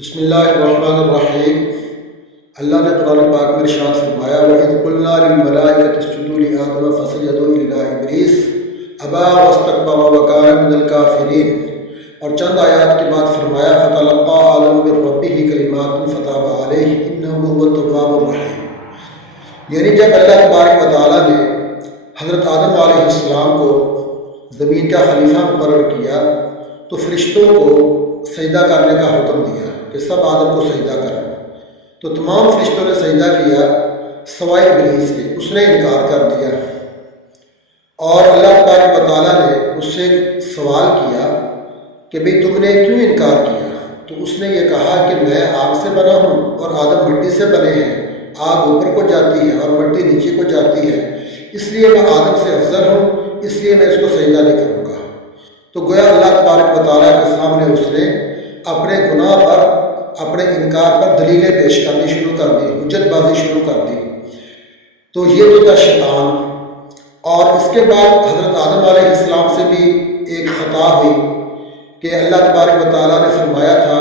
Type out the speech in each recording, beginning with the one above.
بسم اللہ الرحمن الرحیم۔ اللہ نے قرآن پاک میں ارشاد فرمایا وَإِذْ قُلْنَا لِلْمَلَائِكَةِ اسْجُدُوا لِآدَمَ فَسَجَدُوا إِلَّا إِبْلِيسَ أَبَىٰ وَاسْتَكْبَرَ وَكَانَ مِنَ الْكَافِرِينَ، اور چند آیات کے بعد فرمایا فَتَلَقَّىٰ آدَمُ مِن رَّبِّهِ كَلِمَاتٍ فَتَابَ عَلَيْهِ إِنَّهُ هُوَ التَّوَّابُ الرَّحِيمُ۔ یعنی جب اللہ تبارک و تعالیٰ نے حضرت آدم علیہ السلام کو زمین کا خلیفہ مقرر کیا تو فرشتوں کو سجدہ کرنے کا حکم دیا کہ سب آدم کو سجدہ کریں، تو تمام فرشتوں نے سجدہ کیا سوائے ابلیس کے، اس نے انکار کر دیا۔ اور اللہ تبارک و تعالیٰ نے اس سے سوال کیا کہ بھئی تم نے کیوں انکار کیا؟ تو اس نے یہ کہا کہ میں آگ سے بنا ہوں اور آدم مٹی سے بنے ہیں، آگ اوپر کو جاتی ہے اور مٹی نیچے کو جاتی ہے، اس لیے میں آدم سے افضل ہوں، اس لیے میں اس کو سجدہ نہیں کروں گا۔ تو گویا اللہ تبارک و تعالیٰ کے سامنے اس نے اپنے گناہ پر، اپنے انکار پر دلیلیں پیش کرنی شروع کر دی، حجت بازی شروع کر دی۔ تو یہ تو تھا شیطان۔ اور اس کے بعد حضرت آدم علیہ السلام سے بھی ایک خطا ہوئی کہ اللہ تبارک و تعالیٰ نے فرمایا تھا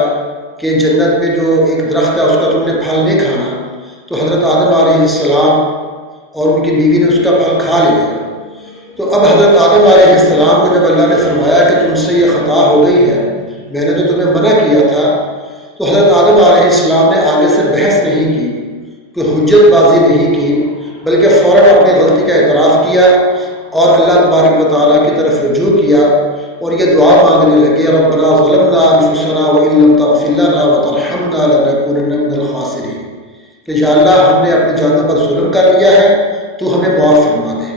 کہ جنت میں جو ایک درخت ہے اس کا تم نے پھل نہیں کھانا، تو حضرت آدم علیہ السلام اور ان کی بیوی نے اس کا پھل کھا لیا۔ تو اب حضرت آدم علیہ السلام کو جب اللہ نے فرمایا کہ تم سے یہ خطا ہو گئی ہے، میں نے تو تمہیں منع کیا تھا، تو حضرت آدم علیہ السلام نے آگے سے بحث نہیں کی، کوئی حجت بازی نہیں کی، بلکہ فوراً اپنی غلطی کا اعتراف کیا اور اللہ تبارک و تعالیٰ کی طرف رجوع کیا اور یہ دعا مانگنے لگے ربنا ظلمنا انفسنا وان لم تغفر لنا وترحمنا لنکونن من الخاسرین، کہ یا اللہ ہم نے اپنی جانوں پر ظلم کر لیا ہے، تو ہمیں معاف فرما دے۔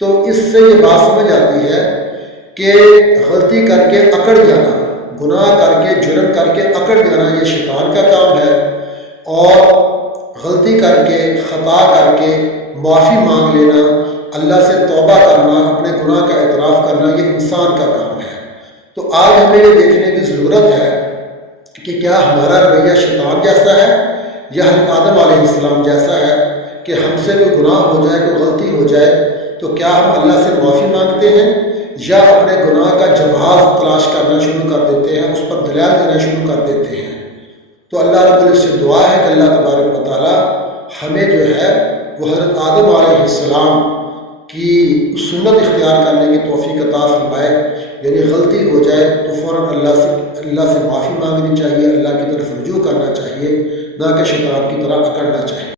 تو اس سے یہ بات سمجھ آتی ہے کہ غلطی کر کے اکڑ جانا، گناہ کر کے، جرم کر کے اکڑ جانا یہ شیطان کا کام ہے، اور غلطی کر کے، خطا کر کے معافی مانگ لینا، اللہ سے توبہ کرنا، اپنے گناہ کا اعتراف کرنا، یہ انسان کا کام ہے۔ تو آج ہمیں یہ دیکھنے کی ضرورت ہے کہ کیا ہمارا رویہ شیطان جیسا ہے یا حضرت آدم علیہ السلام جیسا ہے کہ ہم سے کوئی گناہ ہو جائے، کوئی غلطی ہو جائے تو کیا ہم اللہ سے معافی مانگتے ہیں یا اپنے گناہ کا جواز تلاش کرنا شروع کر دیتے ہیں، اس پر دلائل دینا شروع کر دیتے ہیں۔ تو اللہ رب العزت سے دعا ہے کہ اللہ تبارک و تعالیٰ ہمیں جو ہے وہ حضرت آدم علیہ السلام کی سنت اختیار کرنے کی توفیق عطا فرمائے، یعنی غلطی ہو جائے تو فوراً اللہ سے معافی مانگنی چاہیے، اللہ کی طرف رجوع کرنا چاہیے، نہ کہ شیطان کی طرح اکڑنا چاہیے۔